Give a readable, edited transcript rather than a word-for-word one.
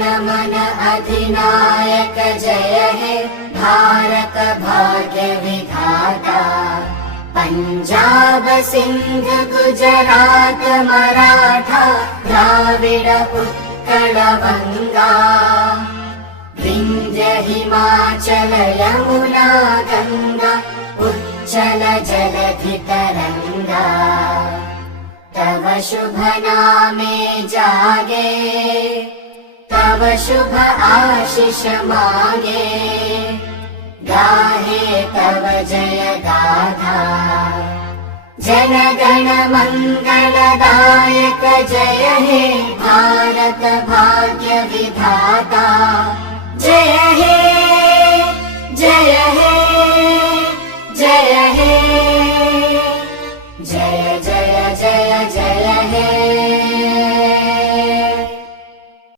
मन अधिनायक जय हे भारत भाग्य विधाता। पंजाब सिंध गुजरात मराठा द्राविड उत्कल बंगा। विंध्य हिमाचल यमुना गंगा उच्चल जलधि तरंगा। तव शुभ नामे जागे तव शुभ आशीष मागे। गाहे तव जय गाथा जन गण मंगलदायक जय हे भारत भाग्य विधाता। जय हे जय हे जय हे।